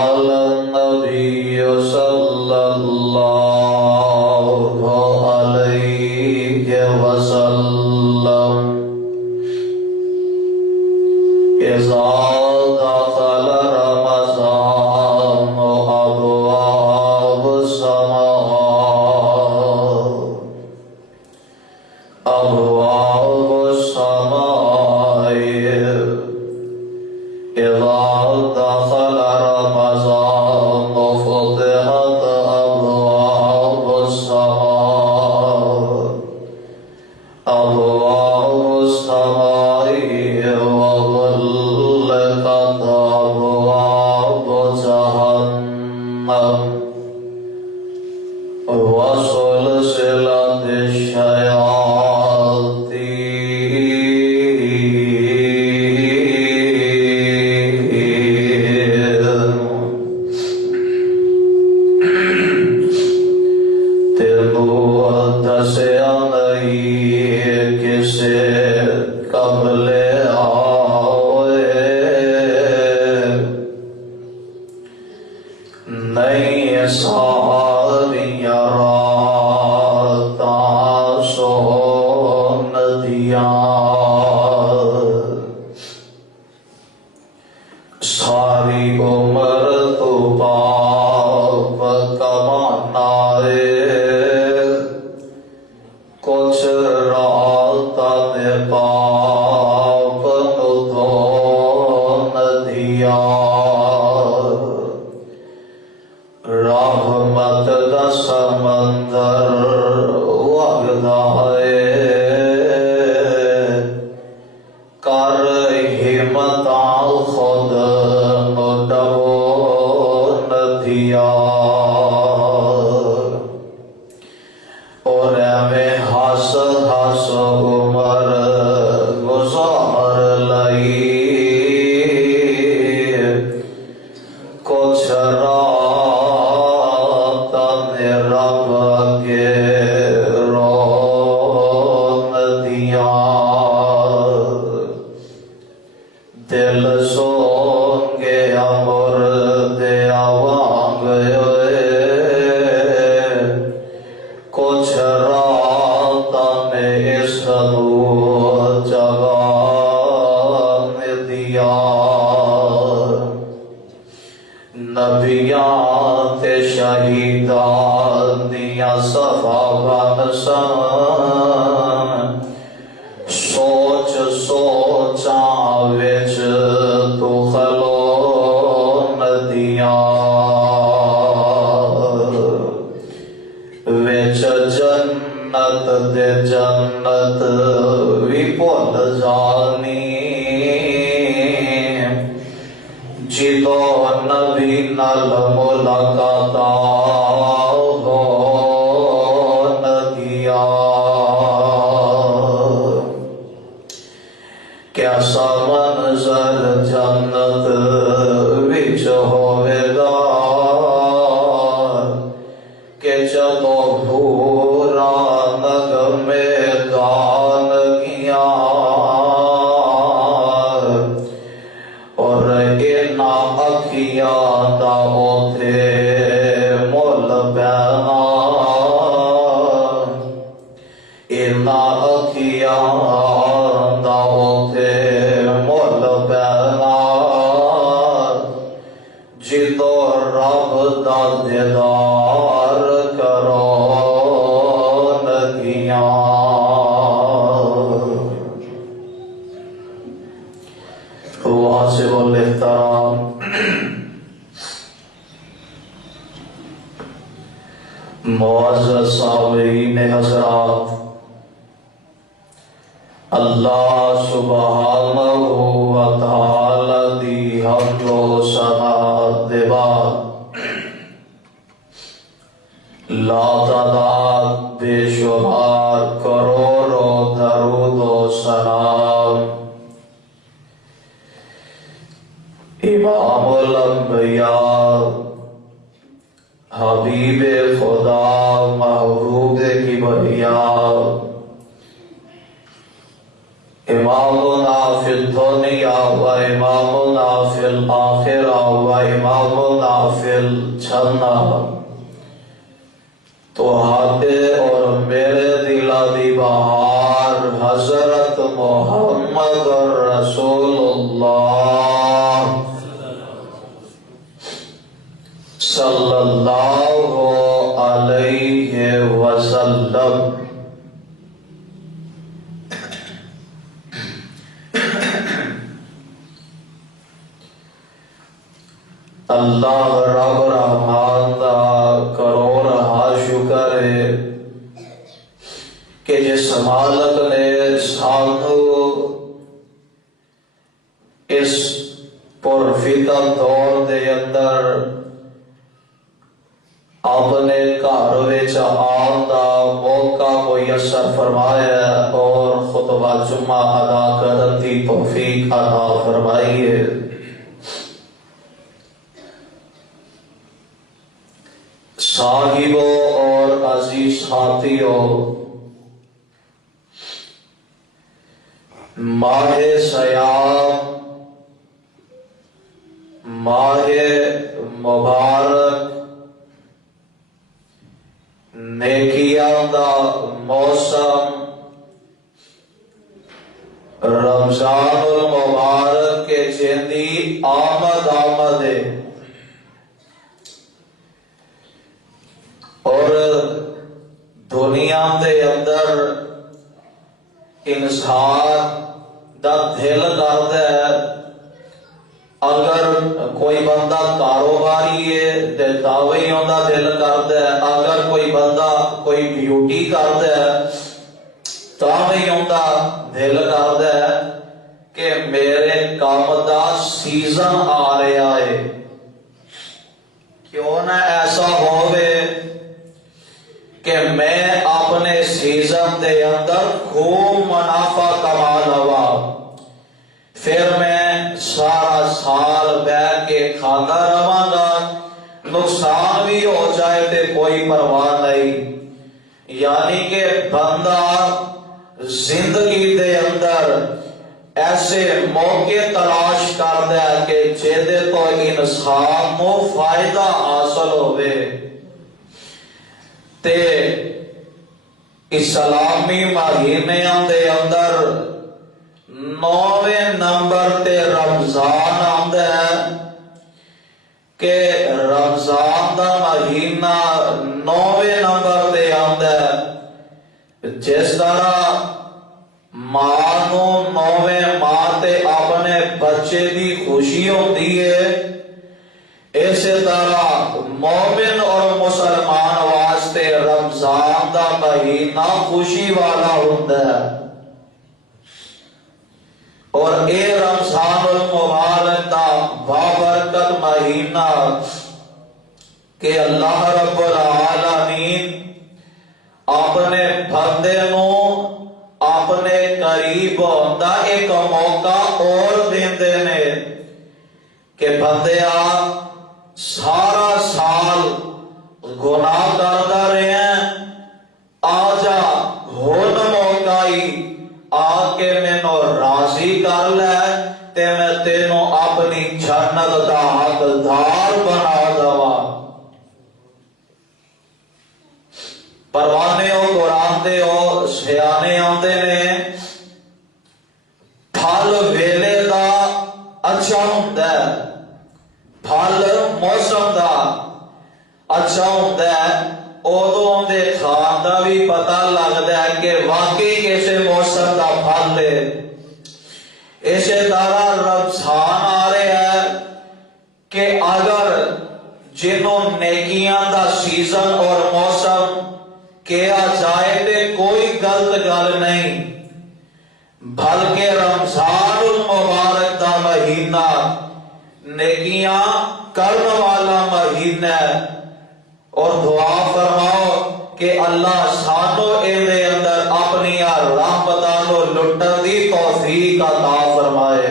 على النبي صلى الله عليه وسلم إذا دخل رمضان أبواب السماء إذا دخل رمضان فتحت أبواب السماء وغلقت أبواب جهنم وسلسلت ساری عمر تو پاپ کمانا ہے کچھ رات نے پاپ نو دھون دیا رحمت دا سمندر وگدا ہے کر ہمت خود نو ڈبون دیا اور میں ہس ہس عمر گزار لئی کچھ رات نے رب کے رون دیا دل سون گیا مردیا وانگ کچھ رات میں اس نو جگان دیا نبیان تے شہیدان دیا صفا بن سن سوچ سوچاں وچ تو خلون دیا وچ جنت دے جنت وی بھول جانی جدو نبی نال ملاقات ہون دیا کیسا منظر جنت وچ ہوئے گا کہ جدو بھورا نغمے گان گیا اور اینا اکھیاں دا اوتھے مول پینا اینا اکھیاں دا اوتھے مول پینا جدو رب دا دیدار کرو نگیاں واسع الاحترام معزز سامعین حضرات اللہ سبحانہ و تعالی دی حمد و ثنا دے بعد لا تعداد بے شمار کروڑوں درود و سلام امام الانبیاء حبیب خدا محبوب کبریا امامنا فی الدنیا و وإمامنا في الآخرة وإمامنا في الجنة تہاڈے اور میرے دلا دی بہار حضرت محمد رسول اللہ صلی اللہ علیہ وسلم۔ اللہ رب رحمان دا کروڑ شکر ہے کہ جس مالک نے سانو اس پرفتن دور دے اندر اپنے گھر وچ آن دا موقع میسر فرمایا اور خطبہ جمعہ ادا کرن دی توفیق عطا فرمائی ہے۔ صاحبوں اور عزیز ساتھیوں، ماہ سیام، ماہ مبارک، نیکیاں دا موسم، رمضان المبارک کے جیندی آمد ہے اور دنیا دے اندر انسان دا دل کرتا ہے اگر کوئی بندہ کاروباری ہے تے تاوی اوندا دل کرتا ہے، اگر کوئی بندہ کوئی ڈیوٹی کرتا ہے تاوی اوندا دل کرتا ہے کہ میرے کام دا سیزن آ رہا ہے، کیوں نہ ایسا ہوئے کہ میں اپنے سیزن دے اندر خوب منافع کما لوا، پھر میں سارا سال بیٹھ کے کھانا رہاں گا، نقصان بھی ہو جائے تے کوئی پرواہ نہیں۔ یعنی کہ بندہ زندگی دے اندر ایسے موقع تلاش کرتا ہے کہ جیدے تو انسان کو فائدہ حاصل ہوئے۔ تے اسلامی مہینے دے اندر 9ویں نمبر تے رمضان آندا ہے کہ رمضان دا مہینہ 9ویں نمبر تے آندا ہے۔ جس طرح ماں نو 9ویں ماہ تے اپنے بچے دی خوشی ہوتی ہے، اسی طرح مومن اور مسلمان واسطے رمضان دا مہینہ خوشی والا ہوتا ہے۔ اور اے رمضان المبارک دا بابرکت مہینہ کہ اللہ رب العالمین اپنے بندے نو اپنے قریب دا ایک موقع اور دیندے نے کہ بندیا سارا سال گناہ کرتا رہے ہیں، آ جا ہون موقع ہی آ کے مینوں راضی کر لے تے میں تینوں اپنی جنت دا حقدار بنا دوا۔ پروانے ہو قرآن دے ہو سیانے آندے نے پھل ویلے دا اچھا ہوندا ہے، پھل موسم دا اچھا ہوتا ہے، ادوں دے کھان دا بھی پتہ لگتا ہے کہ واقعی کیسے موسم دا پھل ہے۔ اسی طرح رمضان آ رہا ہے کہ اگر جنوں نیکیاں دا سیزن اور موسم کیا جائے تے کوئی غلط گل نہیں، بلکہ رمضان المبارک دا مہینہ نیکیاں کرنے والا مہینہ ہے۔ اور دعا فرماؤ کہ اللہ سانو اندے اندر اپنی رحمتاں نو لٹن دی توفیق عطا فرمائے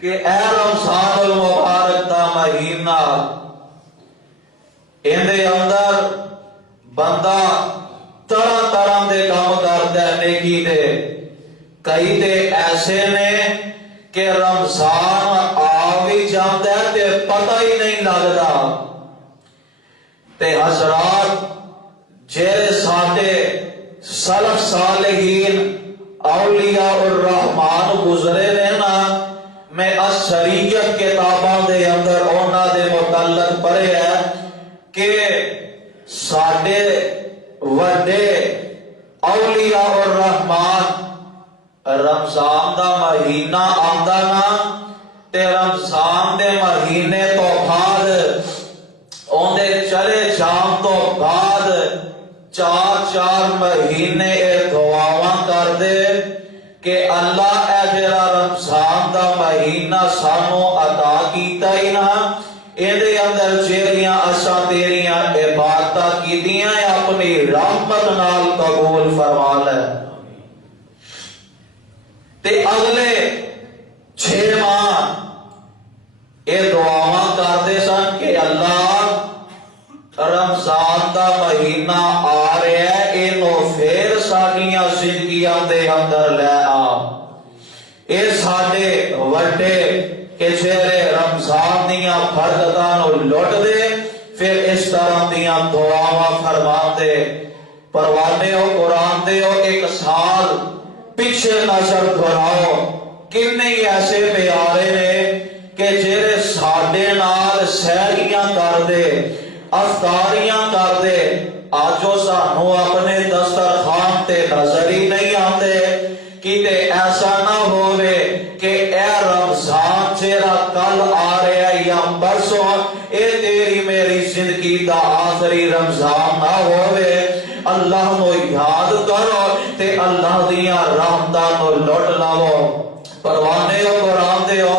کہ اے رمضان المبارک دا مہینہ اندے اندر بندہ طرح طرح دے کام کرتا ہے نیکی دے، کئی تے ایسے نے کہ رمضان آ بھی جاتا ہے تے پتہ ہی نہیں لگتا. تے حضرات جیڑے ساڈے سلف صالحین اولیاء الرحمان گزرے نے نا، میں اشریعت کتاباں دے اندر انہاں دے متعلق پڑھے ہے کہ ساڈے وڈے اولیاء الرحمان رمضان دا مہینہ آندا نا تے رمضان دے مہینے تو بعد اوندے چلے جان تو بعد 4 مہینے دعاواں کر دے کہ اللہ اے جڑا رمضان دا مہینہ سانو عطا کیتا ہی نا، ایدے اندر جیڑیاں اساں تیریاں عبادتاں کیتیاں اپنی رحمت نال قبول فرما لے. تے اگلے 6 ماہ یہ دعاواں کرتے سن کہ اللہ رمضان دا مہینہ آ رہا ہے، اینو پھر ساڈیاں زندگیاں دے اندر لے آ. اے ساڈے وڈے کہ جڑے رمضان دیاں برکتاں نو لٹ دے پھر اس طرح دیاں دعاواں فرما دے. پروانے ہو قرآن دے ہو 1 سال پیچھے نظر دھراؤ، کتنے ایسے پیارے نے کہ جڑے ساڈے نال سحریاں کر دے، افطاریاں کر دے، آجو سانو اپنے دسترخوان تے نظر ہی نہیں آتے. کیتے ایسا نہ ہوئے کہ اے رمضان جیڑا کل آ رہا ہے یا پرسوں اے تیری میری زندگی دا آخری رمضان نہ ہوئے. اللہ نو یاد کرو تے اللہ دیاں رحمتاں نو لٹ لاؤ. پروانے ہو قرآن دے ہو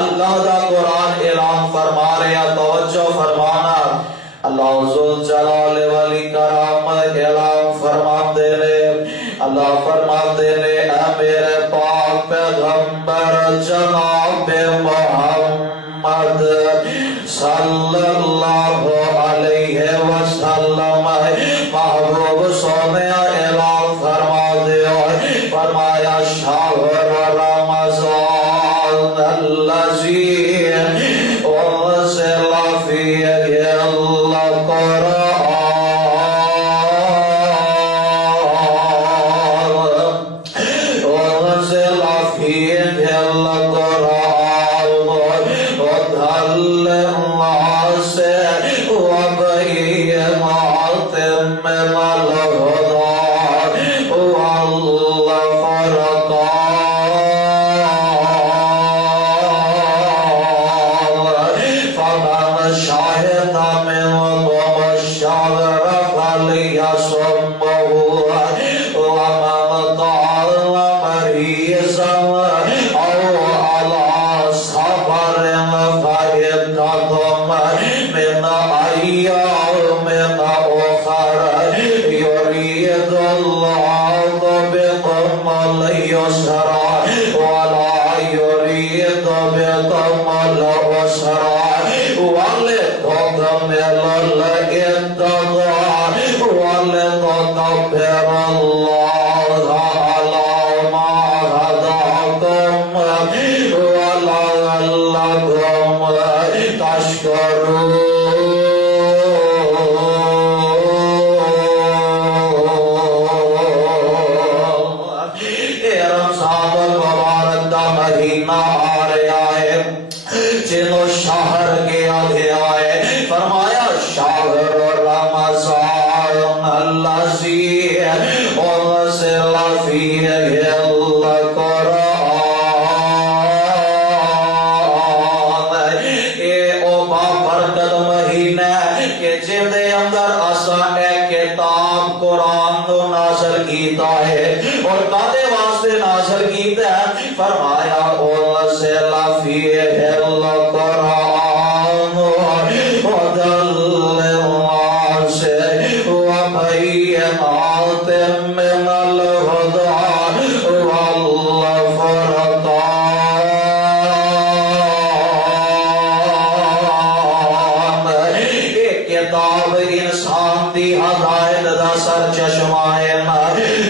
اللہ دا قرآن اعلان فرما رہا، توجہ فرمانا. اللہ ذو جلال والاکرام اعلان فرما دے رہے، اللہ فرما دے رہے اے میرے پاک پیغمبر جناب محمد صلی اللہ علیہ وسلم، محبوب سونے اعلان فرما دے، فرمایا شہر رمضان الذی انزل فیہ القرآن انزل فیہ القرآن هدی للناس وبینات من الہدی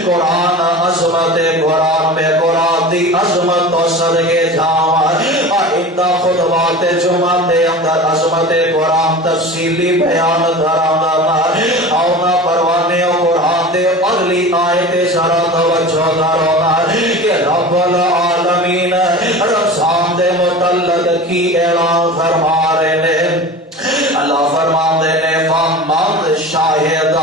قرآن عظمت قرآن میں قرآن دی عظمت تو صدقے جاواں آئندہ خطبات جمعہ دے اندر عظمت قرآن تفصیلی بیان درانا آؤنا پروانے قرآن دے اگلی آیت ذرا توجہ درانا کہ رب العالمین رمضان دے متعلق کی اعلان فرما رہے ہیں اللہ فرماتے ہیں فَمَنْ شَاهِدَ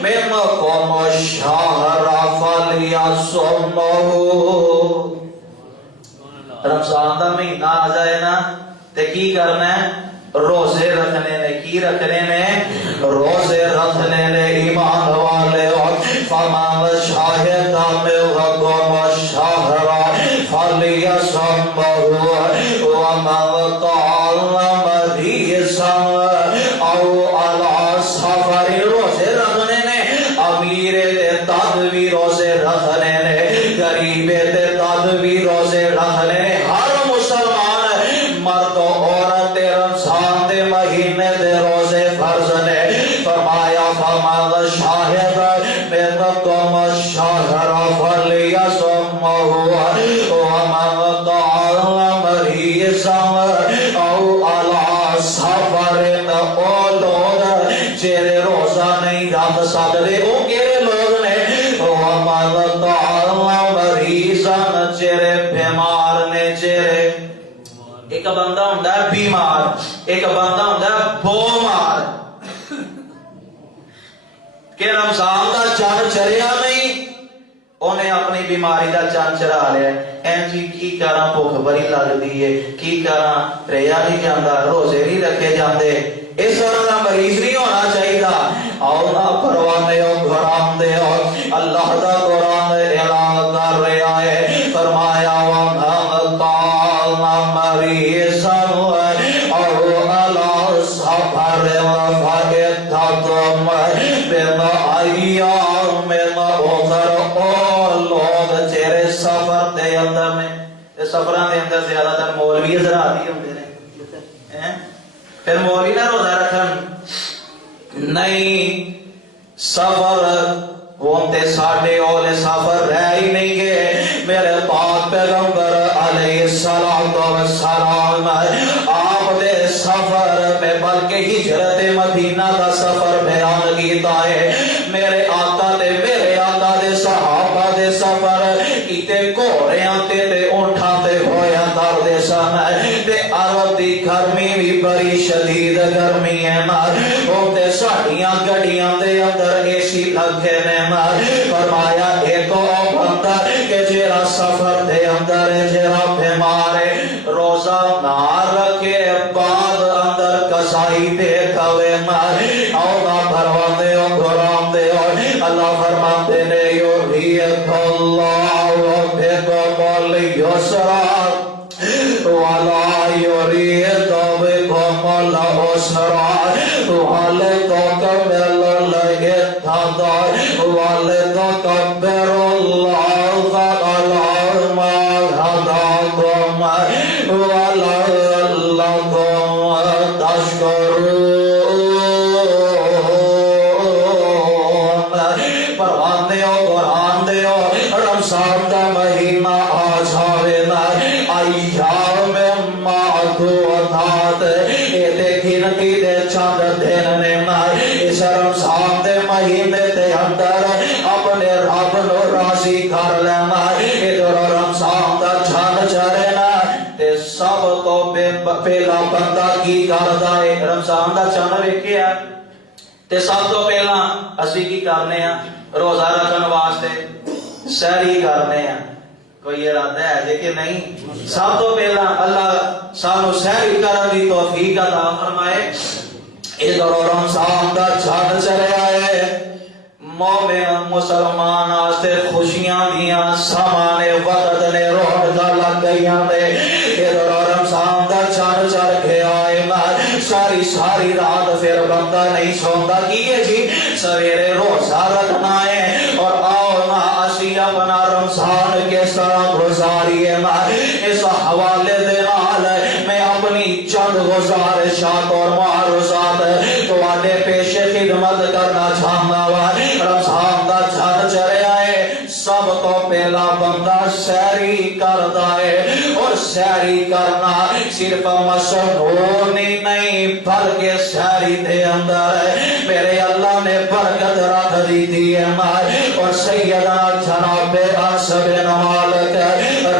مِنْكُمُ الشَّهْرَ فَلْيَصُمْهُ رمضان دا مہینہ آ جائے نا تے کی کرنا ہے روزے رکھنے نے کی رکھنے نے روزے رکھنے نے ایمان والے فَمَنْ شَاهِدَ مِنْكُمُ الشَّهْرَ فَلْيَصُمْهُ وَمَنْ كَانَ مَرِيضًا او علی سفر روزے رکھنے نے امیر تے تدوی روزے رکھنے نے غریب تے تدوی روزے رکھنے نے ہر مسلمان مرد و عورت رمضان دے مہینے دے روزے فرض نے فرمایا فَمَنْ شَاهِدَ مِنْكُمُ الشَّهْرَ فَلْيَصُمْهُ وَمَنْ كَانَ مَرِيضًا او علی سفر چہرے روزہ نہیں رکھ سکتے وہ کہڑے لوگ نے وَمَنْ كَانَ مَرِيضًا چہرے بیمار نے چہرے ایک بندہ ہوتا ہے بیمار ایک بندہ ہوتا ہے بومار کہ رمضان کا چاند چڑھیا نہیں انہیں اپنی بیماری دا چاند چڑھا لیا این جی کی کراں بھوک بڑی لگدی ہے کی کراں ریا نہیں جاندا روزے نہیں رکھے جاندے اس طرح کا مریض نہیں ہونا چاہیے اور نہ پروانے قرآن دے اللہ دا قرآن اعلان کر رہا ہے فرمایا وَمَنْ كَانَ مَرِيضًا أَوْ عَلَىٰ سَفَرٍ فَعِدَّةٌ مِّنْ أَيَّامٍ أُخَرَ اور لوگ چہرے سفر دے اندر میں سفراں دے اندر زیادہ تر مولوی حضرات ہی ہوندے نے پھر مولوی نہ روزہ رکھن نہیں سفر ہوتے ساڑھے اولے سفر رہ ہی نہیں گئے میرے پاک پیغمبر علیہ السلام آپ دے سفر میں بلکہ ہجرت مدینہ کا سفر بیان کیتا ہے میرے آقا دے صحابہ دے سفر کیتے گھوڑیاں تے اونٹاں تے ہویا کردے سن تے عرب دی گرمی بھی بڑی شدید گرمی ہے مار ہوتے ساڑیاں گڑیاں دے اندر ایسی لگے نے مار فرمایا ایک بندہ کہ جیرا سفر دے اندر جیرا بیمارے روزہ نہ رکھے بعد اندر کسائی دے کھوے مار اونا پروانے گرام دے اللہ فرماتے نے یوریت اللہ بکم الیسرا وَلَا يُرِيدُ بِكُمُ الْعُسْرَ وَلِتُكْمِلُوا الْعِدَّةَ وَلِتُكَبِّرُوا اللَّهَ عَلَىٰ مَا هَدَاكُمْ وَلَعَلَّكُمْ تَشْكُرُونَ پروانے قرآن دے رمضان دا مہینہ آ جاوے نا ایام معدودات اے دیکھی نکی دے چاند دن نے نا اس رمضان دے مہینے دے اندر اپنے رب نو راضی کر لینا ادھر رمضان دا چاند چڑھے نا تے سب تو پہلا بندہ کی کردا ہے رمضان دا چاند ویکھیا تے سب تو پہلا اسی کی کرنے ہیں روزہ رکھن واسطے سحری کرنے ہیں کوئی ارادہ ہے جے کہ نہیں سب تو پہلا اللہ سانو سحری کرن دی توفیق عطا فرمائے ادھر رمضان دا چاند چڑھیا ہے مومن مسلمان واسطے خوشیاں دیاں سامان وقت نے رونقاں لگ گئیاں نے ادھر رمضان دا چاند چڑھ گیا ہے ساری رات پھر بندہ نہیں سوندا کیے جی سویرے روزہ رکھنا ہے اور آؤ نا اسی اپنا رمضان کے طرح گزاریے اس حوالے دے نال میں اپنی چند گزارشات اور معروضات تواڈے پیش خدمت کرنا چاہتا ہوں رمضان دا چاند چڑھیا ہے سب تو پہلا بندہ بندہ سیری کردا ہے اور سیری کرنا صرف مسنون ہی نہیں بلکہ سیری دے اندر میرے اللہ نے برکت رکھ دی تھی اور سیدنا جناب انس بن مالک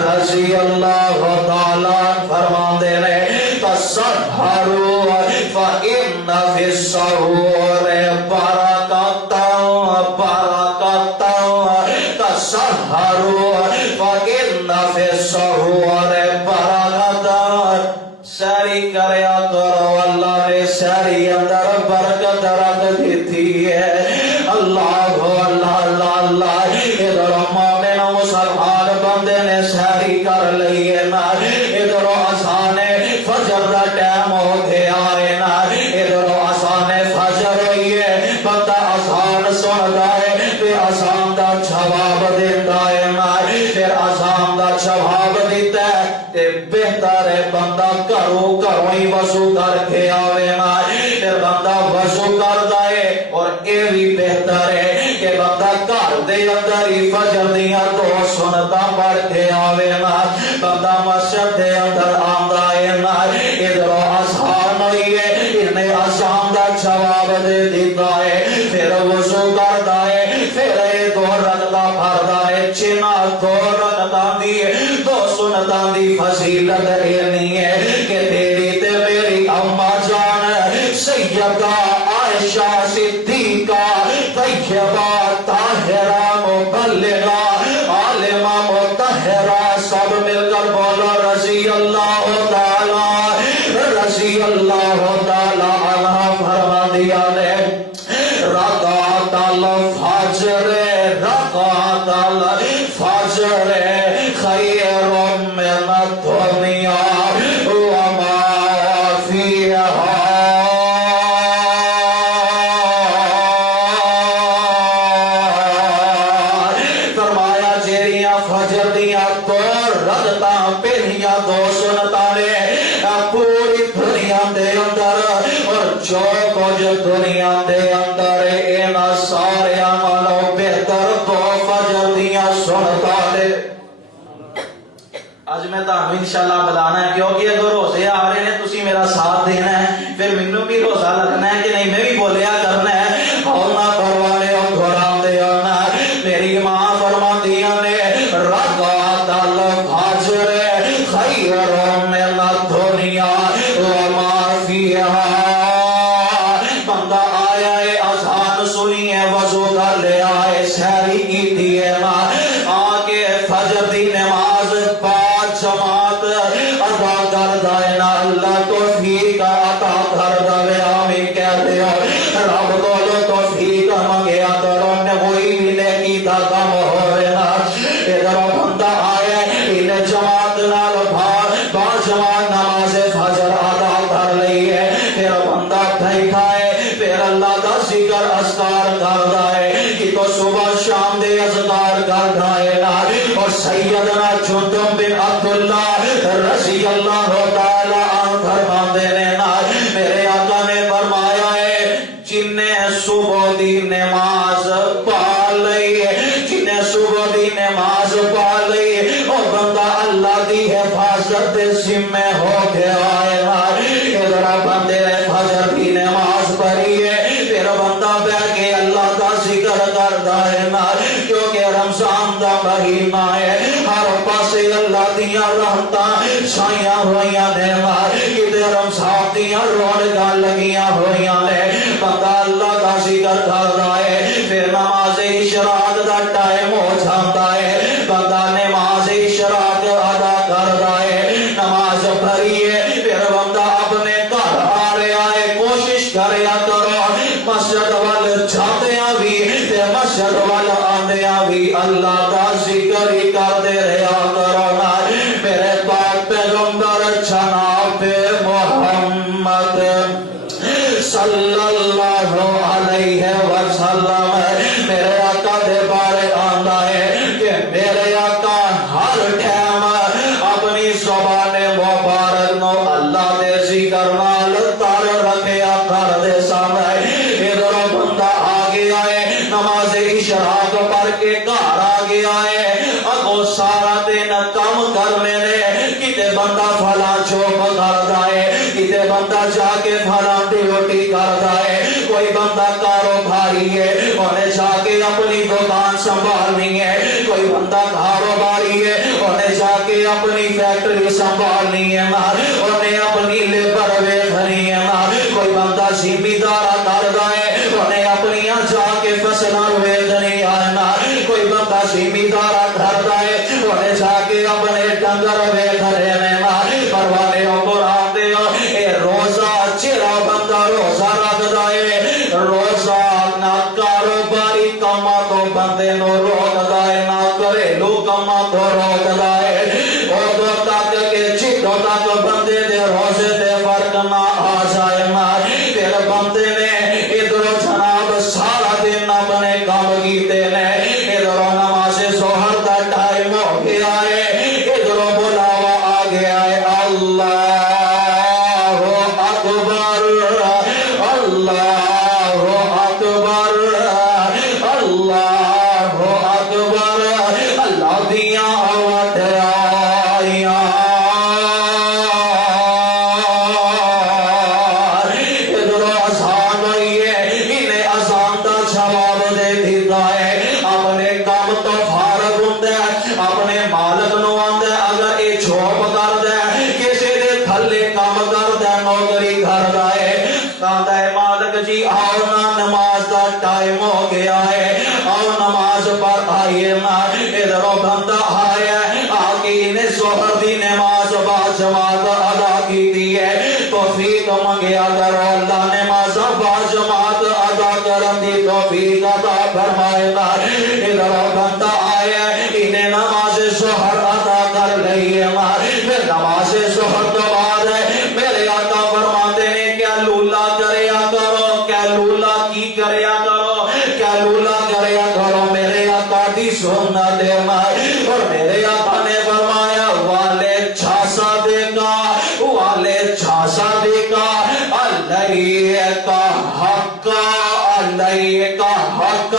رضی اللہ تعالیٰ فرماندے نے تسحروا فإن في السحور برکتا تسحروا فإن في السحور برکتا ساری کریا کرو اللہ نے ساری اندر برکت رکھ دیتی ہے اللہ اللہ اللہ اللہ ادھر مومن مسلمان بندے نے ساری کر لی ہے نا ادھر آسان فجر دا ٹائم ہو گیا ہے نا ادھر آسان فجر ہوئی ہے بندہ آسان سندا ہے تے آسان دا جواب دیندا ہے نا پھر آسان دا جواب دیتا ہے تے بہتر ہے بندہ گھروں ہی وضو کر کے آوے نا پھر بندہ وضو کردا ہے اور اے بھی بہتر ہے کہ بندہ گھر دے اندر ہی فجر دیاں دو سنتاں پڑھ کے آوے نا بندہ مسجد دے اندر آندا ہے نا ادھر آسان ہوئی ہے انہیں آسان دا جواب دے دیتا ہے پھر وضو کردا ہے پھر یہ دو رکعتاں پڑھدا ہے جنہ دو رکعتاں دی دو سنتاں دی فضیلت یہ نہیں ہے کہ تیری تے میری اما جان سیدہ عائشہ صدیقہ طیبہ طاہرہ مبلغہ عالمہ مطہرہ سب مل کر بولو رضی اللہ تعالی عنہ فرما دیا نے رکعت الفجر خیر من الدنیا وما فیہا فرمایا جیریاں فجر دیاں دو رکعتاں پہلیاں دو سنتاں نے پوری دنیا دے اندر اور جو کچھ دنیا دے اندر اینا سارے عملوں بہتر دو فجر دیاں سنتاں نے آج میں تمہیں انشاءاللہ بلانا ہے کیونکہ اگر روزے آ رہے ہیں تسی میرا ساتھ دینا ہے پھر منوں بھی روزہ لگنا ہے کہ نہیں میں بھی بولیا کرنا ہے اور نہ پروانے اور گھران دے آنا میری ماں فرما دیا نے رکعت الفجر خیر من الدنیا وما فیہا بندہ آیا ہے اذان سنی ہے وضو کر لے آئے سحری کی دیئے ماں آکے فجر دی نماز جماعت ادا کر دائنا اللہ توفیق عطا کر دے آمین کہتے ہو رب کولو توفیق منگیا کرو نے وہی بھی نیکی دا کم ہو رہا ادھر بندہ آیا انہیں جماعت نال با جماعت نماز فجر ادا کر لی ہے پھر بندہ بیٹھا ہے پھر اللہ دا ذکر اذکار کر دائے کہ تو صبح شام دے اذکار کر دائے اور سیدنا جندب بن عبداللہ رضی اللہ تعالی عنہ فرماندے نے میرے آقا نے فرمایا ہے جنہیں صبح دی نماز پا لئی جنہیں صبح دی نماز پا لئی اور بندہ اللہ دی حفاظت ذمہ ہو گیا ہے ادھر بندے نے فجر کی نماز پڑھی ہے پھر بندہ بیٹھ کے اللہ کا ذکر کرتا ہے کیونکہ رمضان دا مہینہ ہے ہر پاسے اللہ دیاں رحمتاں چھائیاں ہوئیاں نے کدھر رمضان دیاں رونقاں لگیاں ہوئیاں نے بندہ اللہ کا ذکر کرتا ہے پھر نماز اشراق دا ٹائم ہو جاتا ہے بندہ نماز اشراق ادا کرتا ہے نماز پڑھی ہے پھر بندہ اپنے گھر آ رہا ہے کوشش کریا کرو مسجد وال جاندیاں بھی تے مسجد وال آندیاں بھی اللہ کا ذکر ہی کرتے رہا کرو میرے پاک پیغمبر جناب محمد صلی اللہ علیہ وسلم میرے آقا دے بارے آندا ہے کہ میرے آقا ہر ٹائم اپنی زبان مبارک نو اللہ دے ذکر نال تر رکھیا کر دے سامنے ادھر بندہ آ گیا ہے نماز اشراق پڑھ کے گھر آ گیا ہے اگو سارا کرتا ہے. کوئی بندہ کاروباری ہے انہیں جا کے اپنی دکان سنبھالنی ہے. کوئی بندہ کاروباری ہے انہیں جا کے اپنی فیکٹری سنبھالنی ہے انہیں اپنی لیبر ویکھنی ہے. کوئی بندہ زمیندارا کرتا ہے انہیں اپنی جا کے فصلیں ویکھنی ہے. کوئی بندہ زمیندارا کرتا ہے انہیں جا کے اپنے ڈنگر ویکھنے میں. پروانے قرآن دے اے روزہ چرا بندہ روزہ رکھتا ہے روزہ نہ کاروباری کما تو بندے نو روکتا ہے نہ گھریلو کما تو روکتا ہے. ادو تک کہ جدوں تک بندے دے روزے دے فرق نہ آ جائے پھر بندے نے ادھر جناب سارا دن اپنے کام کیتے نے. ادھر نماز ظہر کا ٹائم ہو گیا ہے ادھر بلاوا آ گیا ہے. اللہ اکبر اللہ اکبر اللہ اکبر. اللہ دیاں وڈیائیاں ادھر آسان ہوئی ہے انہیں آسان کا جواب دے دیتا ہے. اپنے کام تو فارغ ہوتا ہے اپنے مالک نو آندا ہے اگر یہ جاب کردا ہے کسی دے تھلے کام کردا ہے نوکری کردا ہے کہندا ہے مالک جی آؤ نا نماز کا ٹائم ہو گیا ہے آؤ نماز پر آئیے نا. ادھر بندہ آیا آ کے انہیں ظہر دی نماز با جماعت ادا کی ہے. توفیق منگیا کرو اللہ نماز با جماعت ادا کرن دی توفیق عطا فرمائے. ادھر بندہ آیا انہیں نماز ظہر ادا کر لئی ہے پھر نماز ظہر تو بعد میرے آقا فرماتے ہیں کیا لولا کریا کرو کیا لولا کی کریا کرو کیا لولا کریا کرو میرے آقا دی سنت ہے. اور میرے آقا نے فرمایا والے چھاسا دے گا والے چھاسا دے گا اللہ کا حق اللہ کا حق.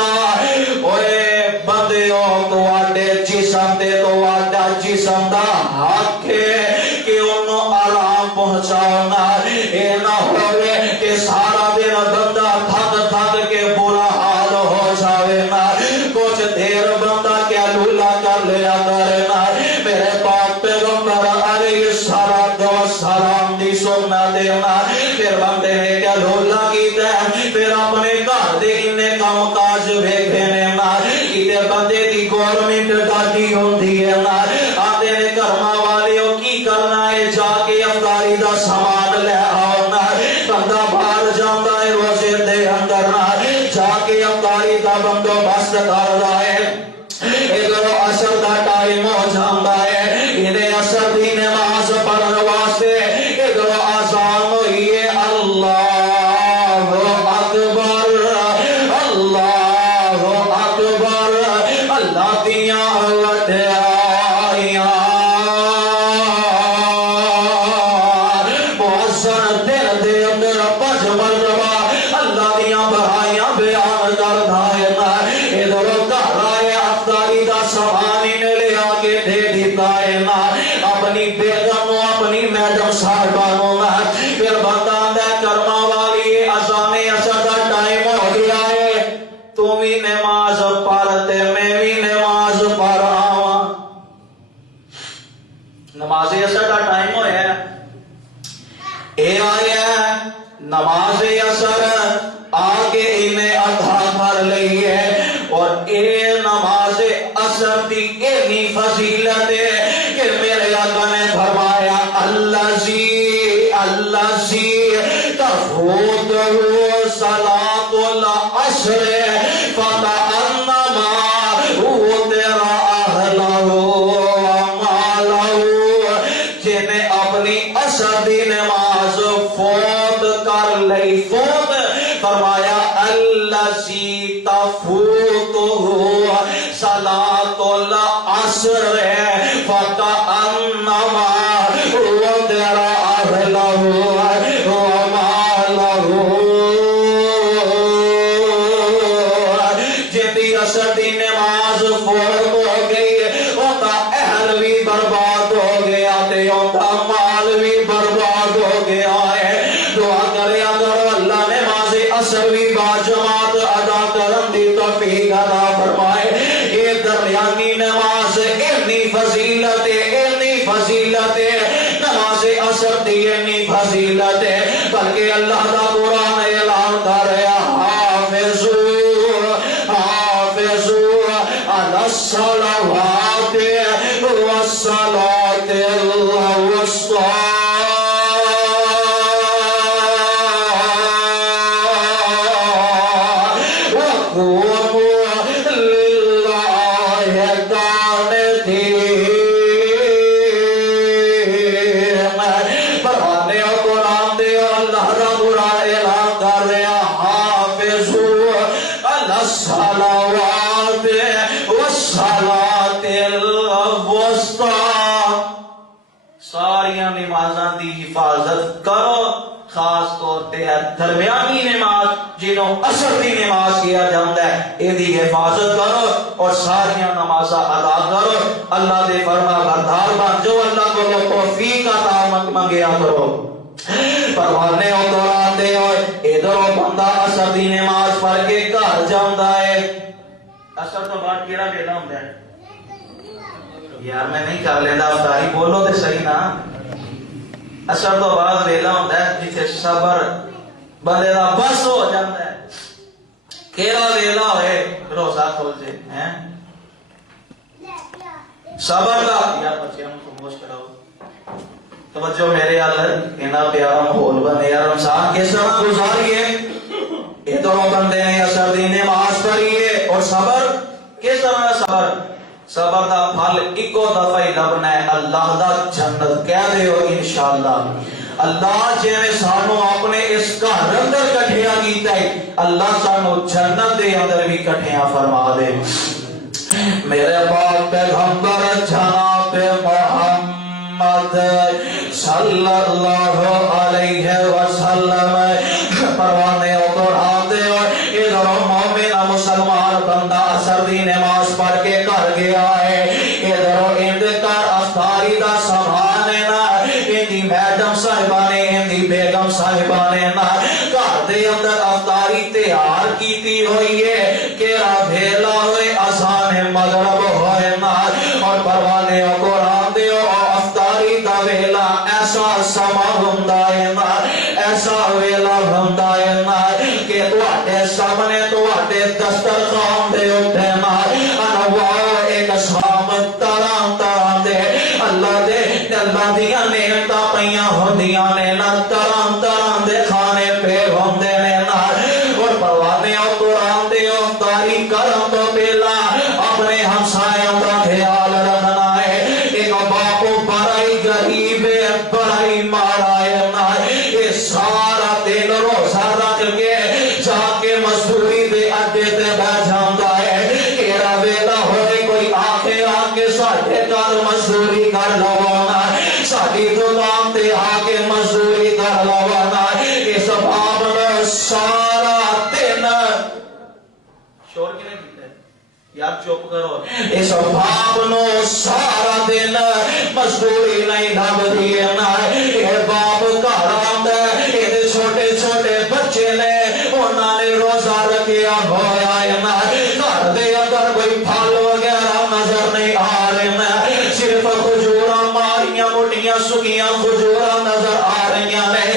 اوے بندیوں تو آڈے جسم دے تو آڈا جسم دا حق ہے کہ انہوں آرام پہنچاؤنا. اے نہ ہوئے کہ سارا دن بندہ تھک تھک کے برا حال ہو جاوے نا کچھ دیر بندہ کیا لولا کر لیا کرنا. میرے پاک پیغمبر علیہ السلام دی سنت دینا. پھر بندے نے کیا لولا کیتا ہے پھر اپنے گھر دے انہیں کام کاج ویکھنے نا. ادھر بندے دی گورنمنٹ ڈاٹی ہوندی ہے نا آتے نے کرما والیوں کی کرنا ہے جا کے افطاری دا سامان لے آؤ نا. بندہ باہر جاندا ہے روزے دے اندر نا جا کے افطاری دا بندوبست کردا ہے. ادھر عصر دا ٹائم ہو جاندا ہے انہیں عصر دی نماز پڑھن واسطے ادھر آزان ہوئی ہے اللہ اکبر اللہ اکبر. اللہ دیاں وڈیائیاں مؤذن دل دے اندر 5 مرتبہ اللہ دیاں بڑائیاں بیان کردا ہے. ادھر گھر آئے افطاری دا سامان انہیں لے آ کے دے دیتا ہے نا اپنی بیگم نو اپنی میڈم صاحبانوں نا. پھر بندہ دے کرما والی اذان عصر دا ٹائم ہو گیا ہے تو بھی نماز پڑھتے میں بھی نماز پڑھ آواں. نماز عصر دا ٹائم ہویا ہے اے آیا نماز عصر آگے انہیں ادا کر لئی ہے. اور اے نماز عصر دی اتنی فضیلت ہے کہ میرے آقا نے فرمایا الذی تفوتہ صلاۃ العصر فکأنما وتر اہلہ ومالہ. جنہیں اپنی عصر دی نماز فوت کر لئی فوت فرمایا الذی تفوتہ صلاۃ العصر فکأنما وتر اہلہ ومالہ. جدی عصر دی نماز فوت ہو گئی اوندا اہل بھی برباد ہو گیا تے اوندا مال بھی برباد ہو گیا ہے. دعا کریا کرو اللہ نے اثر بھی با جماعت ادا کرن دی توفیق عطا فرمائے. اے درمیانی نماز اتنی فضیلت نماز اثر دی اتنی فضیلت ہے بلکہ اللہ دا قرآن اعلان کر رہا حافظوا علی الصلوات والصلاة الوسطى حفاظت کرو. خاص طور پہ درمیانی نماز جنہوں اثر دی نماز کیا جاتا ہے یہ دی حفاظت کرو اور ساریاں نمازاں ادا کرو. اللہ دے فرما بردار بن جو اللہ کو توفیق عطا منگیا کرو. پروانے دوران دے ادھروں بندہ اثر دی نماز پڑھ کے گھر جاندا ہے. اثر تو بعد کیڑا ویلا ہوندا ہے یار میں نہیں کر لینا افطاری بولو تے صحیح نا. اثر تو بعد ویلا ہوتا ہے جتھے صبر بندے دا بس ہو جاتا ہے. کیڑا ویلا ہوئے روزہ کھول جائے ہیں صبر دا. یار بچیاں نوں خاموش کراؤ توجہ میرے ال اتنا پیارا ماحول بنے. یار رمضان کس طرح گزاریے ادھروں بندے نے اثر دی نماز پڑھیے اور صبر کس طرح صبر صبر دا پھل ایکو دفعہ ہی لبنا ہے اللہ دا جنت. کہہ دے ہو انشاءاللہ اللہ جیویں سانو اپنے اس گھر اندر کٹھیا کیتا ہے اللہ سانو جنت دے اندر بھی کٹھیا فرما دے. میرے پاک پیغمبر جناب محمد صلی اللہ علیہ وسلم پروانے قرآن دے ادھر مومن مسلمان بندہ اثر دی نماز پڑھ کے گھر گیا ہے. ادھر اندکار افطاری دا سامان ہے نا اندی میڈم صاحبانے اندی بیگم صاحبانے نا گھر دے اندر افطاری تیار کیتی ہوئی ہے کیڑا بھیلا ہوئے اذان مغرب ہوئے نا. اور پروانے قرآن دے افطاری دا ویلا ایسا سما ہوندا ہے نا ایسا ویلا ہوندا ہے نا کہ تواڈے سامنے تواڈے دسترخوان دے اوتے نا انواع ایک شام طرح دے اللہ دیاں نعمتاں پیاں ہوندیاں نے نا طرح دے کھانے پہ ہوندے نے نا. اور پروانے قرآن دے افطاری کرن تو پہلا اپنے ہمسایوں دا خیال رکھنا ہے. ایک باپ بڑا ہی غریب ہے بڑا ہی مارا ہے نا یہ سارا دن روزہ رکھ کے جا کے مزدوری دے اڈے تے بیٹھ جاندا ہے. کیڑا ویلا ہوئے کوئی آکے ساڈے گھر مزدوری کر لوانا ساڈی دکان تے آ کے مزدوری کر لوانا. اس باپ نے سارا دن شور کی نہیں کیتا یار چپ کرو. اس باپ نو سارا دن مزدوری نہیں لبدی نا. یہ باپ گھر آندا ہے یہ چھوٹے چھوٹے بچے نے انہاں نے روزہ رکھیا ہویا ہے نا. گھر دے اندر کوئی پھل وغیرہ نظر نہیں آ رہے نا صرف کھجوراں ماریاں مٹیاں سکیاں کھجوراں نظر آ رہی نے.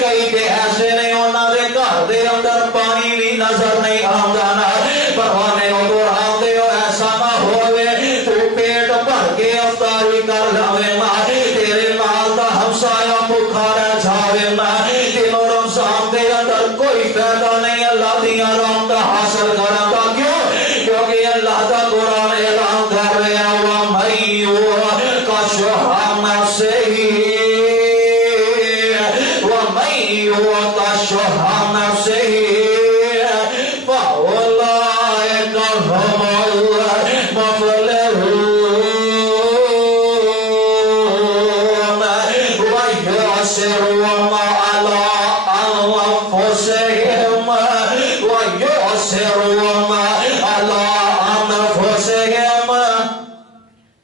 کئی تے ایسے نے انہاں دے گھر دے اندر پانی بھی نظر نہیں آندا نا. پروانے قرآن دے ایسا نہ ہوئے تو پیٹ بھر کے افطاری کر جاوے نا تیرے نال دا ہمسایہ بھوکا رہ جاوے نا. تینوں رمضان دے اندر کوئی فائدہ نہیں اللہ دیاں رحمتاں حاصل کرن دا. کیوں کیونکہ اللہ دا قرآن اعلان کر رہا وَمَن يُوقَ نَفْسَهُ وَمَن يُوقَ شُحَّ نَفْسِهِ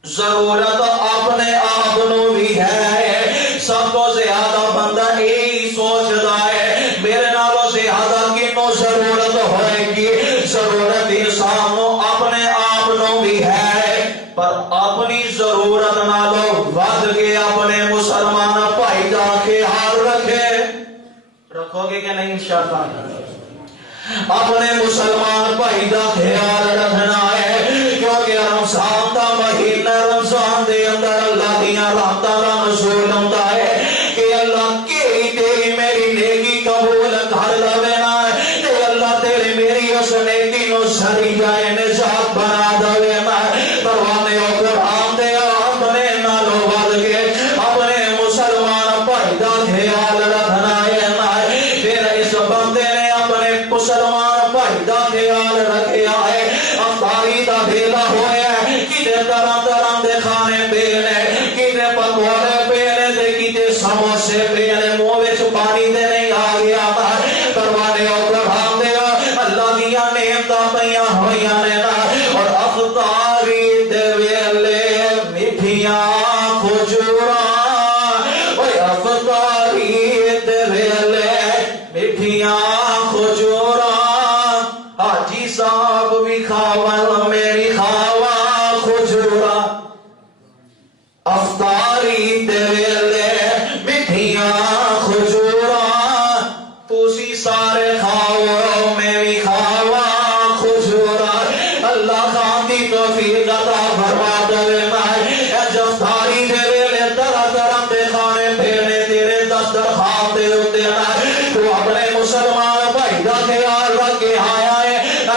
ضرورت اپنے آپ نو بھی ہے. سب تو زیادہ بندہ یہی سوچتا ہے میرے نالوں زیادہ کنوں اپنے مسلمان بھائی دا خیال رکھنا ہے، کیونکہ رمضان دا مہینہ، رمضان دے اندر اللہ دیاں رحمتاں دا نزول ہوندا ہے کہ اللہ کیڑی تیری میری نیکی قبول کر لوے نا، تے اللہ تیری میری اس نیکی نو ذریعہ نجات بنا دے نا۔ پروانے او قرآن دے اپنے نالوں ود کے اپنے مسلمان بھائی دا خیال رکھنا ہے نا۔ پھر اس بندے نے اپنے مسلمان بھائی دا خیال رکھیا ہے، افطاری دا ویلا ہویا ہے، کتے طرح طرح دے کھانے پینے، کتے پکوڑے پینے دے، کتے سموسے پینے، منہ وچ پانی دے نہیں آ گیا تھا۔ پروانے او قرآن دے اللہ دیاں نعمتاں پیاں ہویاں نے نا، اور افطاری دے ویلے میٹھیاں کھجوراں، اوے افطاری دے ویلے میٹھیاں کھجوراں، حاجی صاحب بھی کھاون میری کھاوا کھجوراں، افطاری دے ویلے میٹھیاں کھجوراں، تسی سارے کھاؤ میں بھی کھاوا کھجوراں۔ اللہ خان دی توفیق عطا فرما دے مائے، اے افطاری دے ویلے طرح طرح دے کھانے پینے تیرے دسترخوان دے اوتے نا، تو اپنے مسلمان بھائی دا خیال رکھ کے آیا ہے،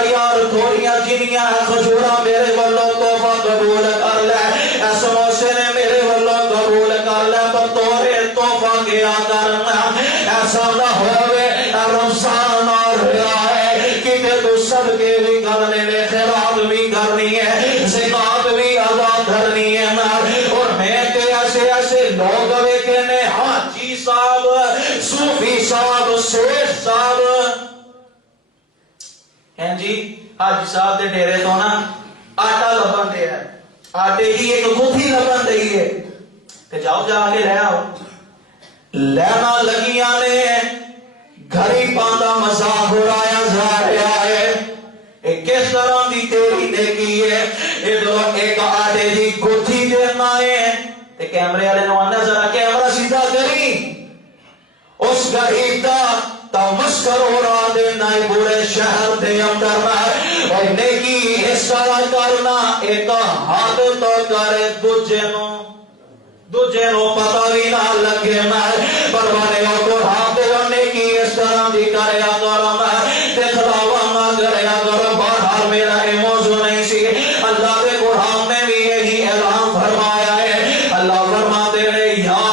یار تھوڑیاں جنیاں کھجوراں میرے والوں تحفہ قبول کر لے، اے سموسے نے میرے والوں قبول کر لے، پر تورے تحفہ کیا کرنا، ایسا نہ ہوئے رمضان آ رہا ہے کہ تو سب کے بھی کرنے میں خیرات بھی کرنی ہے، زکات بھی ادا کرنی ہے نا، اور میں تے ایسے ایسے لوگ ویکھنے حاجی صاحب، صوفی صاحب، شیخ صاحب ہیں جی، حاجی صاحب دے ڈیرے تو نا آٹا لبن دے ہے، آٹے کی ایک گتھی لبن دئی ہے، کہ جاؤ جا کے لے آؤ، لینا لگیاں نے گھری پاندا مذاق اڑایا جا رہا ہے، کس طرح دی تیری نیکی ہے، ادھر ایک آٹے دی گتھی دینا ہے، تے کیمرے والے نو آنا ذرا کیمرہ سیدھا کری، اس غریب دا تمسکر اڑا دینا ہے پورے شہر دے اندر میں، اور نیکی اس طرح کرنا، ایک ہاتھ تو کرے دوجے نو پتہ بھی نہ لگے میں، پروانے او قرآن دے نیکی اس طرح دی کریا کرو میں، تے خلاوا نہ کریا کرو، بہرحال میرا یہ موضوع نہیں سی، اللہ دے قرآن نے بھی یہی اعلان فرمایا ہے، اللہ فرماتے ہیں یا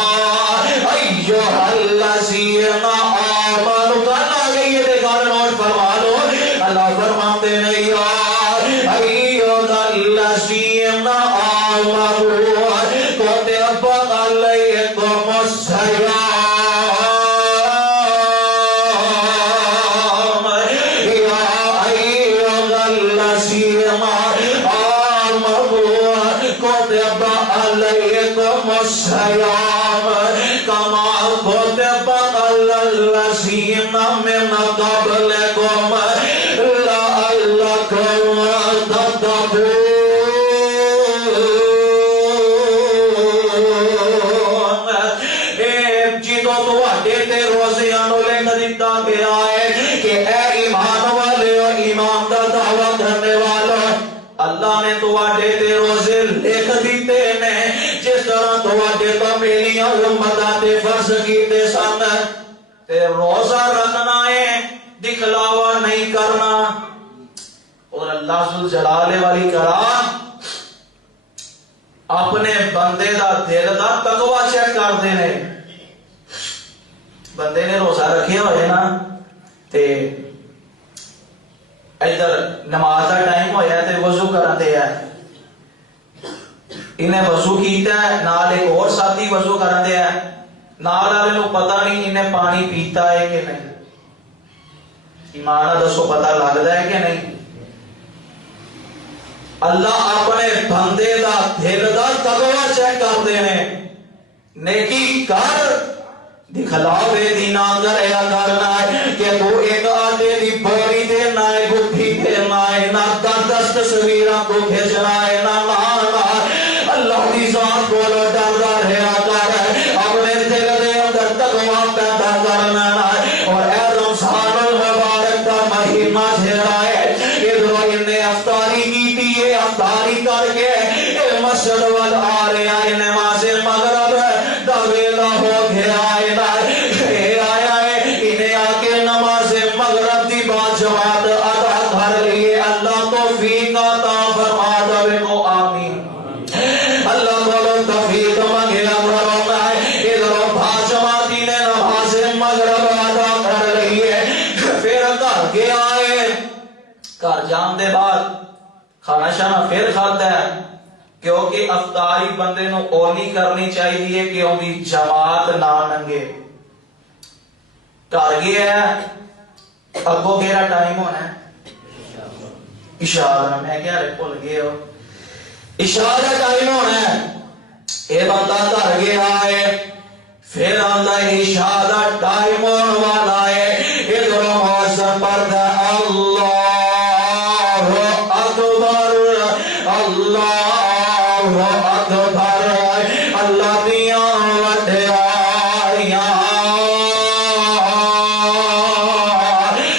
ایھا الذین آمنوا، کہنا گئی ہے دے گھر نوٹ فرما لو، اللہ فرماتے ہیں یا ایھا الذین آمنوا کتب علیکم الصیام یا ایھا الذین آمنوا کتب علیکم الصیام کما کتب علی الذین من قبلکم لعلکم تتقون۔ اللہ نے تواڈے تے روزے لکھ دیتے نے، جس طرح تواڈے تو پہلیاں امتاں تے فرض کیتے سن، تے روزہ رکھنا ہے، دکھلاوا نہیں کرنا، اور اللہ ذوالجلال والی کرام اپنے بندے دا دل دا تقوی چیک کرتے ہیں۔ بندے نے روزہ رکھے ہوئے نا، تے ادھر نماز کا ٹائم ہویا تے وضو کرن دے ہے، انہیں وضو کیتا ہے، نال ایک اور ساتھی وضو کرن دے ہے، نال والے نو پتہ نہیں انہیں پانی پیتا ہے کہ نہیں، ایمان دسو پتہ لگتا ہے کہ نہیں؟ اللہ اپنے بندے دا دل دا تقوی چیک کرتے ہیں، نیکی کر دکھلاوے دی نہ کریا کرنا ہے، کہ تو ایک آٹے دی بوری دینا ہے، گٹھی دینا ہے، نہ دس تصویراں کو کھینچنا ہے، نہ مانا، اللہ دی ذات کو ڈردا رہا کر، اپنے دل دے اندر تقوی پیدا کرنا ہے، اور اے رمضان المبارک دا مہینہ کر کے مسجد وال آ رہا ہے نماز مغرب دا ویلا ہو گیا ہے انہیں آ کے نماز مغرب دی با جماعت ادا کر لیے اللہ توفیق عطا فرما دے کو آمین اللہ بولو توفیق مانگیا گھروں میں ادھر با جماعتی نے نماز مغرب ادا کر لیے پھر گھر گیا ہے گھر جان دے بعد کھانا شانا پھر کھاتا ہے کیونکہ افطاری بندے نو اولی کرنی چاہیے کہ ان دی جماعت نہ ننگے گھر گیا ہے ابو میرا ٹائم ہونا ہے اشارہ میں کیا رہے بھول گئے ہو اشارہ ٹائم ہونا ہے یہ بندہ گھر گیا ہے پھر آندہ اشارہ ٹائم ہونے والا ہے ادھر موسم پڑھتا اللہ اکبر اللہ اکبر اللہ دیا وڈیاریاں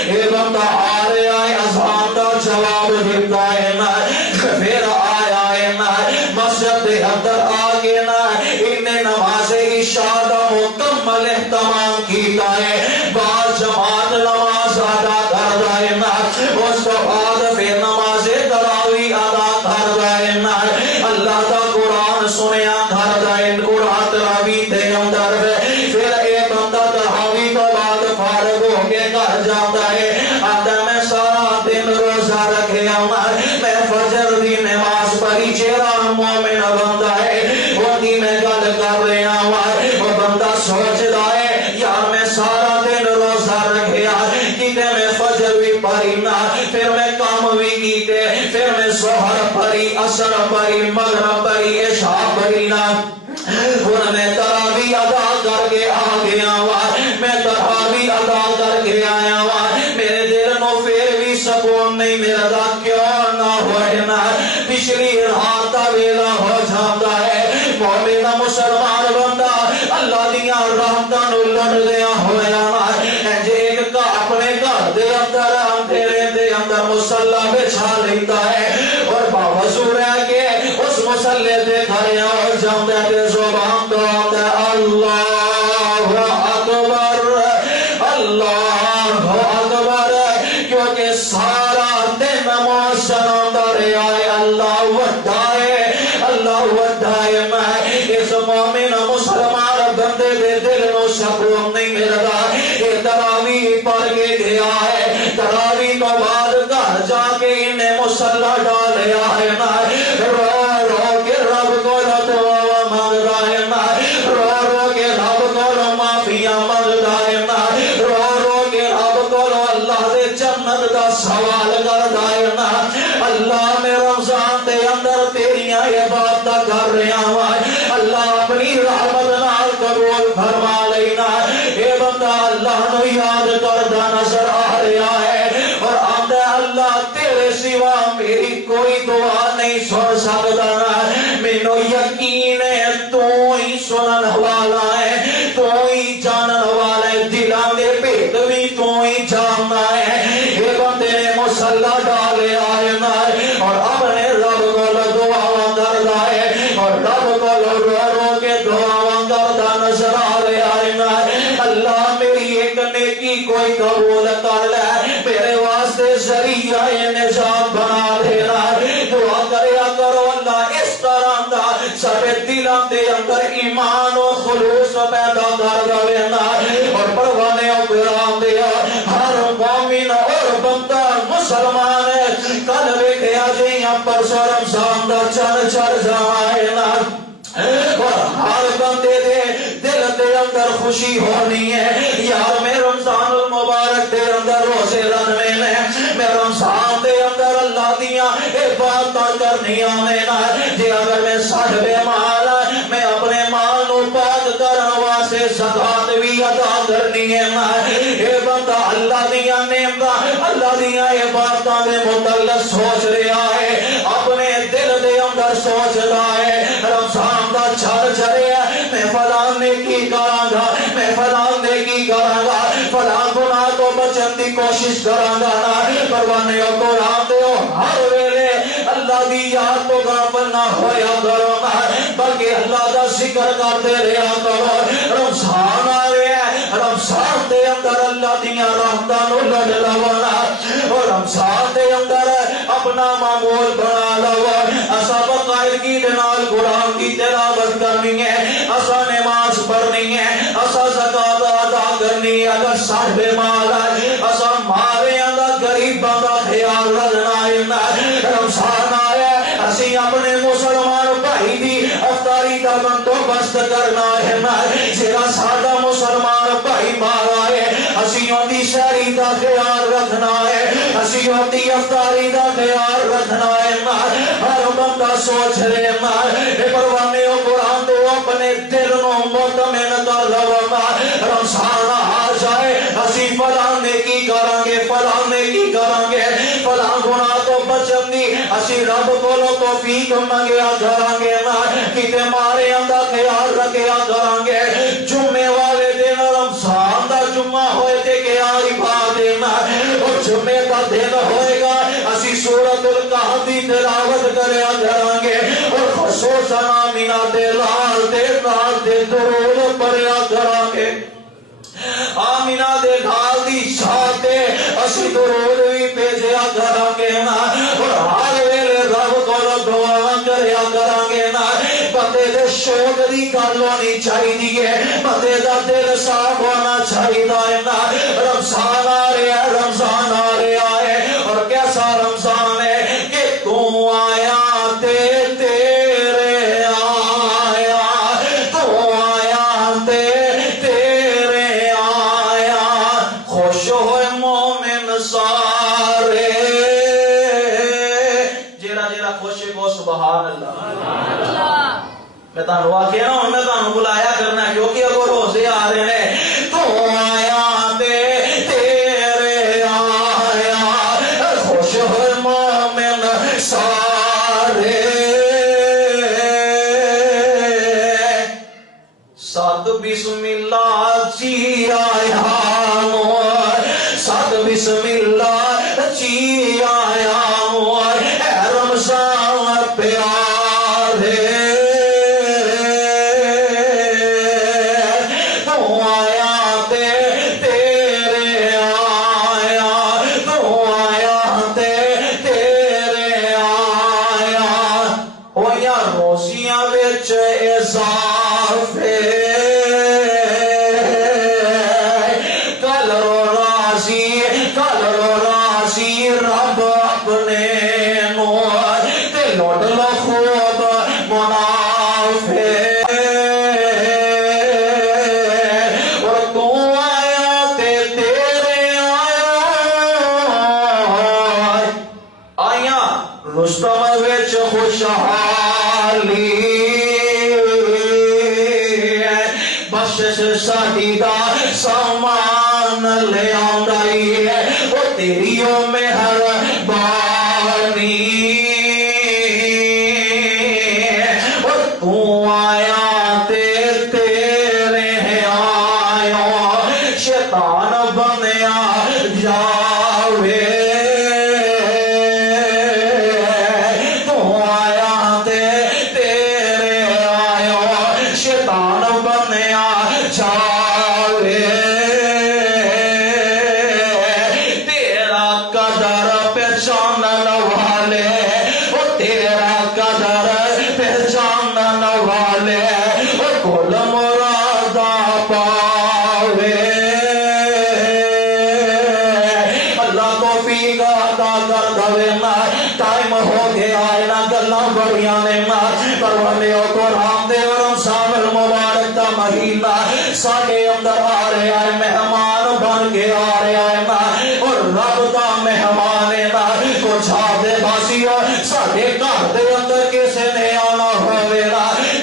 یہ بندہ آ رہا ہے اذان دا جواب دیتا ہے پھر آیا ہے مسجد کے اندر آگے انہیں نماز عشاء دا مکمل اہتمام کیتا ہے بعد جماعت نماز ادا کر رہا ہے اس کو بعد پھر نماز تراویح ادا کر رہا ہے اللہ دا قرآن سنیا کر رہا ہے قرآن تراویح دے اندر پھر ایک بندہ تراویح کو بعد فارغ ہو کے گھر جاتا ہے آتا میں سارا دن روزہ رکھیا میں فجر دی نماز پڑھی چہرہ مومن بندہ ہے وہ دی میں گل کر رہا وہ بندہ سوچتا ہے یار میں سارا دن روزہ رکھیا کیتے میں فجر بھی پڑھی نہ پھر میں کام بھی کیتے پھر میں سحر پڑھی عصر پڑھی مغرب پڑھی عشاء پڑھی نہ اور میں تراویح ادا کر کے آ گیا میں تراویح ادا کر کے آیا میرے دل نو پھر بھی سکون نہیں ملتا کیوں نہ ہونا پچھلی رات کا ویلا ہو جاتا ہے مومن مسلمان بندہ اللہ دیا رحمتاں نو لڑدیا ہویا ایک اپنے گھر دے اندر اندھیرے دے اندر مصلی بچھا لیتا ہے اور باوضو رہ کے اس مصلی تے کھڑا ہو جاتا ہے زبان تو آتا ہے اللہ اکبر اللہ اکبر کیونکہ سارا دن موسم اندر آئے اللہ وڈائے میں اس مومن مسلمان بندے دے دل نو سکون نہیں ملتا یہ تراویح پڑھ کے گیا ہے تراویح کو بعد گھر جا کے انہیں مصلی ڈالیا ہے رو رو کے رب کو دعا مانگتا ہے رو رو کے رب کو معافیاں مانگتا ہے رو رو کے رب کو اللہ دے جنت دا سوال کرتا ہے اللہ میں رمضان دے اندر تیریاں عبادت کر رہا ہوں اللہ اپنی رحمت نال قبول فرما لینا اے بندہ اللہ نو یاد کردا نظر آ رہا ہے اور آندا اللہ تیرے سوا میری کوئی دعا نہیں سن سکتا مینوں یقین ہے تو ہی سنن والا ہے تو ہی جانن والا ہے دلاں دے بھید بھی تو ہی جاننا ہے اے بندے نے مصلی ڈالے آئے اور اپنے رب کو دعا کرتا ہے اور رب کو رو رو کے دعا کرتا نظر آ رہا ہے اللہ میری ایک نیکی کوئی قبول کر لے میرے واسطے ذریعہ نجات بنا دینا دعا کریا کرو اللہ اس طرح دا سارے دلوں دے اندر ایمان و خلوص پیدا کر دینا اور پروانے و کرام دیا ہر مومن اور بندہ مسلمان کل ویکھیا جیاں پرسوں رمضان دا چن چڑھ جائے اور ہر بندے دے دل دے اندر خوشی ہونی ہے یار میں رمضان المبارک دے اندر روزے رکھنے میں رمضان دے اندر اللہ دیاں عبادت کرنی آمینا جی اگر میں ساڑھ بے مال میں اپنے مال نو پاک کرن واسطے زکات بھی ادا کرنی ہے اے بندہ اللہ دیاں نعمتاں اللہ دیاں عبادتاں دے متعلق سوچ رہا ہے اپنے دل دے اندر سوچ رہا ہے رمضان دا چھڑ چڑھے میں فلان نیکی کراں گا میں فلان نیکی کراں گا فلان گناہ تو بچن دی کوشش کراں گا پروانے قرآن دے ہر ویلے اللہ دی یاد تو غافل نہ ہویا کرو بلکہ اللہ دا ذکر کرتے رہا کرو رمضان آ رہا ہے رمضان دے اندر اللہ دیاں رحمتاں نو لڑ لونا اور رمضان دے اندر اپنا معمول بنا لو اسا باقاعدگی دے نال قرآن کی تلاوت کرنی ہے اسا نماز پڑھنی ہے اسا زکات ادا کرنی ہے اگر صاحب مال ہے اسا ماریاں دا غریباں دا خیال رکھنا ہے رمضان آیا اسی اپنے مسلمان بھائی دی افطاری دا بندوبست کرنا ہے جڑا ساڈا مسلمان بھائی باہر آئے اسی اودی شہری دا خیال رکھنا ہے اسی اودی افطاری دا خیال رکھنا ہے ہر بندہ سوچ رہے پروانے قرآن دو اپنے دل نو مطمئن کر لو رمضان آ جائے اسی فلاں نیکی کریں گے فلاں نیکی کریں گے فلاں گناہ تو بچن دی اسی رب کولو توفیق منگیا کریں گے کتے مارے اندر خیال رکھیا کریں گے جمعے والے دن رمضان دا جمعہ ہوئے تے کہ آئی بھا دینا اور جمعے کا دن ہوئے گا اسی سورۃ الکہف دی تلاوت کریا کریں گے اور خصوصاً آمینہ دے لال دے نال دے درود پڑھیا کریں گے آمینہ دے لال دی شاد دے اسی درود بھی بھیجیا کریں گے اور ہر ویلے رب کولو دعا کریا کریں گے بندے دے شوق دی گل ہونی چاہیے بندے دا دل صاف ہونا چاہیے رمضان آ رہا ہے رمضان آ رہا ہے اور کیسا رمضان ہے کہ تو آیا تے تیرے آیا تو آیا تے تیرے آیا خوش ہوئے مومن سارے جیڑا جیڑا خوش ہے سبحان اللہ میں تانوں آکھیا نا ہن میں تانوں بلایا کرنا کیونکہ اگوں روزے آ رہے ہیں تو آیا تے تیرے آیا خوش ہوئے مومن سارے سات بسم اللہ جی آیا سات بسم اللہ جی آیا اے رمضان پیارے ساڈی دا سامان لے آئی ہے وہ تیری مہربانی اور تو آیا تے تیرے آیا شیطان بنیا جاوے تو آیا تے تیرے آیا شیطان بنیا جاوے تیرا قدر پہچانن والے وہ تیرا قدر پہچانن والے وہ کل مرادہ پاوے اللہ توفیق عطا کر دے ٹائم ہو گیا ہے گلاں بڑیاں نے پروانے قرآن دے رمضان المبارک دا مہینہ ساڈے اندر آ رہا ہے مہمان بن کے آ رہا ہے اور رب دا مہمان ہے کچھ آدھے باسیو ساڈے گھر دے اندر کسے نے آنا ہوئے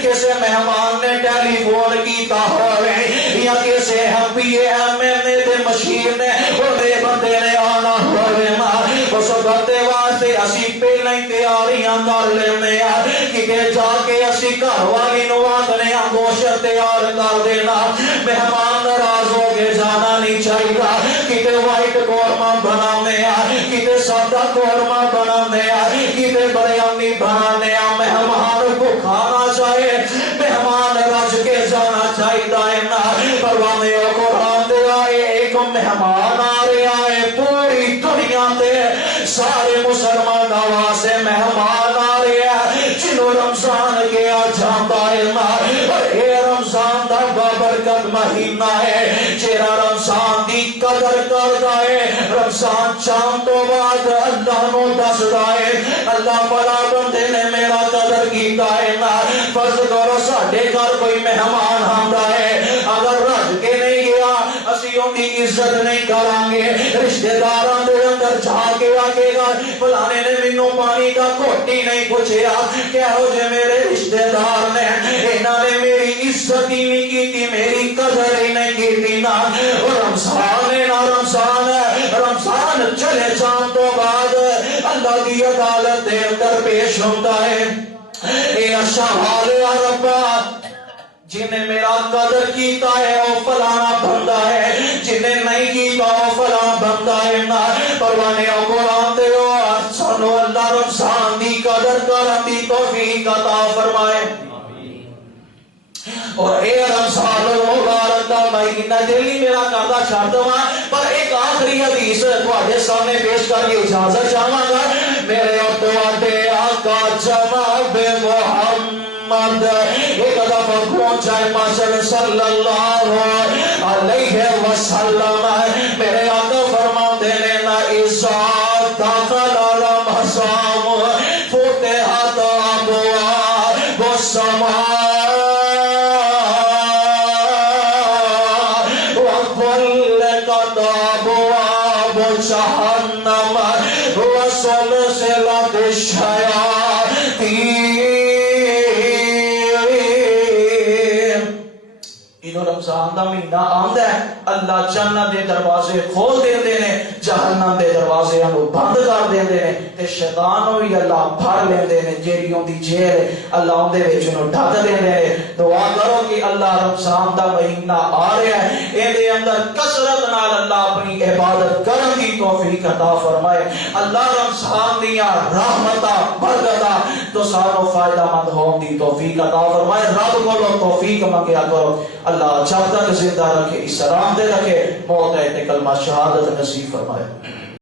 کسے مہمان نے ٹیلی فون کیتا ہوئے یا کسے MPA MNA دے مشیر نے بڑے بندے نے آنا ہوئے اس بندے واسطے اسی پہلے ہی تیاریاں کر لینے آ کتے جا کے اسی گھر والی نو آدھنے گوشت تیار کر دینا مہمان ناراض ہو کے جانا نہیں چاہیے کتے وائٹ قورمہ بنانے آ کتے سادہ قورمہ بنانے آ کتے بریانی بنانے آ مہمان کو کھانا چاہے مہمان رج کے جانا چاہیے نا پروانے قرآن دے آئے ایک مہمان آ رہا ہے پوری دنیا تے سارے مسلمان واسطے مہمان آ رہے ہیں جنہوں رمضان کے آ جاتا ہے نا اے رمضان دا بابرکت مہینہ ہے جیرا رمضان دی قدر کردا ہے رمضان چاند تو بعد اللہ نو دسدا ہے اللہ بڑا بندے نے میرا قدر کیتا ہے نا فرض کرو ساڈے گھر کوئی مہمان آندا ہے اگر رج کے نہیں گیا اسی ان کی عزت نہیں کریں گے رشتہ داراں دے اندر جا کے آکے گا فلانے نے مینوں پانی دا گھٹ ہی نہیں پوچھیا کہو جے میرے رشتہ دار نے انہاں نے میری عزت ہی نہیں کیتی میری قدر ہی نہیں کیتی نا رمضان ہے نا رمضان چلے جان تو بعد اللہ دی عدالت دے اندر پیش ہوتا ہے اے اشہال یا ربا جنہیں میرا قدر کیتا ہے وہ فلانا بندہ ہے جنہیں نہیں کیتا وہ فلانا بندہ ہے نا پروانے قرآن دے سانو اللہ رمضان دی قدر کرن دی توفیق عطا فرمائے اور اے رمضان المبارک دا مہینہ دلی میرا کہتا چھڑ دوا پر ایک آخری حدیث تواڈے سامنے پیش کر کے اجازت چاہواں گا میرے اور تواڈے آقا جناب محمد ایک دفعہ پہنچائے ماشاءاللہ صلی اللہ علیہ وسلم میرے آقا فرماتے ہیں نا اذا دخل رمضان فتحت ابواب السماء وغلقت ابواب جہنم وسلسلت الشیاطین رمضان دا مہینہ آندا ہے اللہ جنت دے دروازے کھول دیندے نے جہنم دے دروازے انو بند کر دیندے نے تے شیطان نو بھی اللہ بھر لیندے نے جیڑی اون دی جیل اللہ اون دے وچ انو ڈھک دیندے نے دعا کرو کہ اللہ رمضان دا مہینہ آ رہا ہے ایں دے اندر کثرت نال اللہ اپنی عبادت کرن دی توفیق عطا فرمائے اللہ رمضان دیاں رحمتاں برکتاں تو سانو فائدہ مند ہون دی توفیق عطا فرمائے رب کولوں توفیق منگیا کرو اللہ جب تک زندہ رکھے اسلام دے رکھے موت ہے کلمہ شہادت نصیب فرمائے